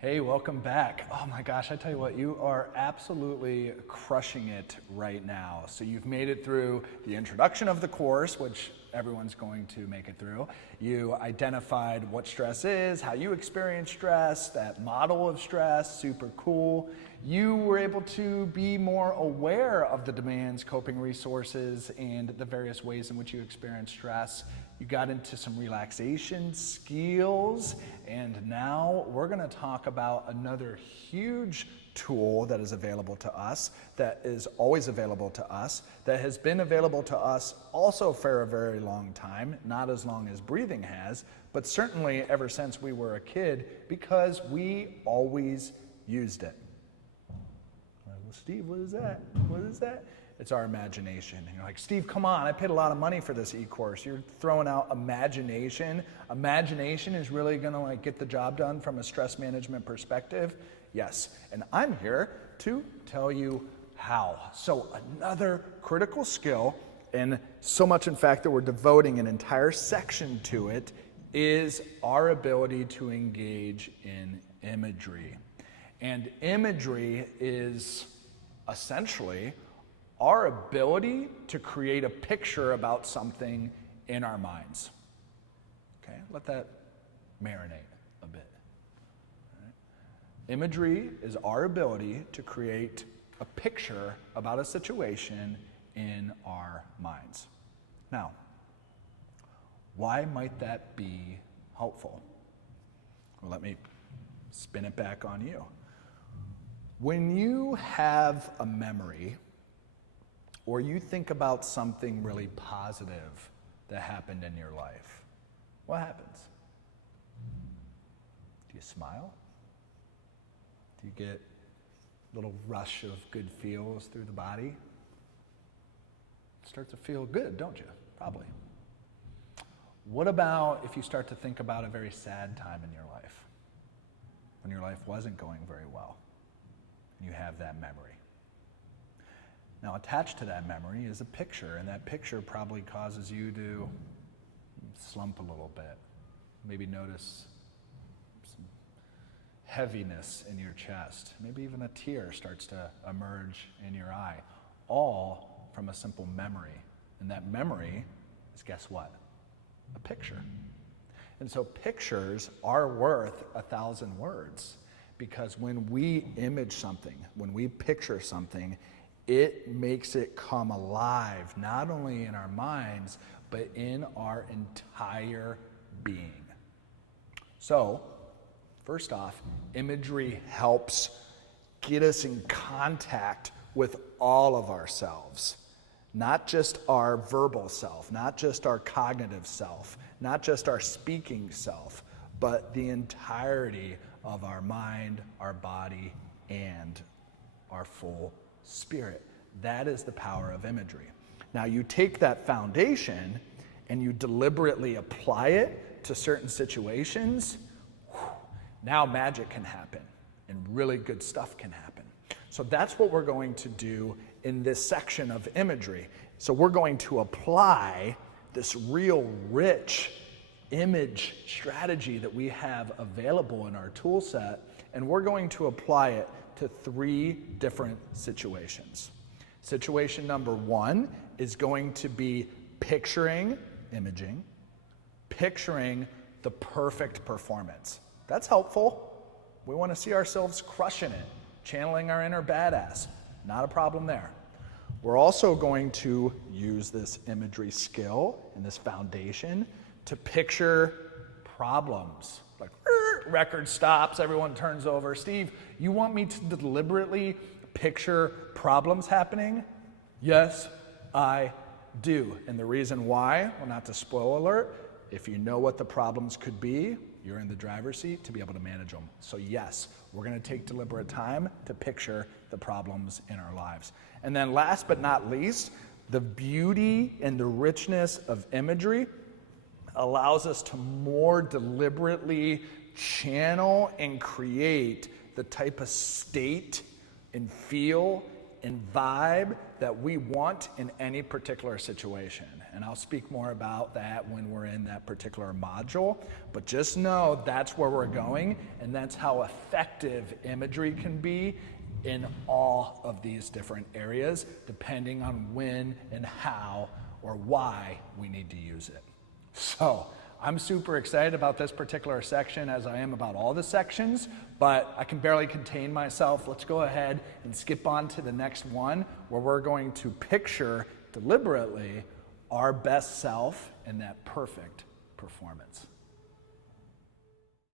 Hey, welcome back. Oh my gosh, I tell you what, you are absolutely crushing it right now. So you've made it through the introduction of the course, which everyone's going to make it through. You identified what stress is, how you experience stress, that model of stress, super cool. You were able to be more aware of the demands, coping resources, and the various ways in which you experience stress. You got into some relaxation skills, and now we're going to talk about another huge tool that is available to us, that is always available to us, that has been available to us also for a very long time, not as long as breathing has, but certainly ever since we were a kid, because we always used it. Well, Steve, what is that? What is that? It's our imagination. You're like, Steve, come on, I paid a lot of money for this e-course. You're throwing out imagination. Imagination is really gonna get the job done from a stress management perspective? Yes, and I'm here to tell you how. So another critical skill, and so much in fact that we're devoting an entire section to it, is our ability to engage in imagery. And imagery is essentially our ability to create a picture about something in our minds. Okay, let that marinate a bit. All right. Imagery is our ability to create a picture about a situation in our minds. Now, why might that be helpful? Well, let me spin it back on you. When you have a memory, or you think about something really positive that happened in your life, what happens? Do you smile? Do you get a little rush of good feels through the body? Start to feel good, don't you? Probably. What about if you start to think about a very sad time in your life, when your life wasn't going very well, and you have that memory? Now, attached to that memory is a picture, and that picture probably causes you to slump a little bit. Maybe notice some heaviness in your chest. Maybe even a tear starts to emerge in your eye, all from a simple memory. And that memory is, guess what? A picture. And so pictures are worth 1,000 words, because when we image something, when we picture something, it makes it come alive, not only in our minds, but in our entire being. So, first off, imagery helps get us in contact with all of ourselves. Not just our verbal self, not just our cognitive self, not just our speaking self, but the entirety of our mind, our body, and our full spirit. That is the power of imagery. Now you take that foundation and you deliberately apply it to certain situations, now magic can happen and really good stuff can happen. So that's what we're going to do in this section of imagery. So we're going to apply this real rich image strategy that we have available in our tool set, and we're going to apply it to 3 different situations. Situation number 1 is going to be picturing, imaging, picturing the perfect performance. That's helpful. We want to see ourselves crushing it, channeling our inner badass. Not a problem there. We're also going to use this imagery skill and this foundation to picture problems. Like, record stops, everyone turns over. Steve, you want me to deliberately picture problems happening? Yes, I do. And the reason why, well, not to spoil alert, if you know what the problems could be, you're in the driver's seat to be able to manage them. So yes, we're going to take deliberate time to picture the problems in our lives. And then last but not least, the beauty and the richness of imagery allows us to more deliberately channel and create the type of state and feel and vibe that we want in any particular situation. And I'll speak more about that when we're in that particular module, but just know that's where we're going, and that's how effective imagery can be in all of these different areas, depending on when and how or why we need to use it. So I'm super excited about this particular section, as I am about all the sections, but I can barely contain myself. Let's go ahead and skip on to the next one, where we're going to picture deliberately our best self in that perfect performance.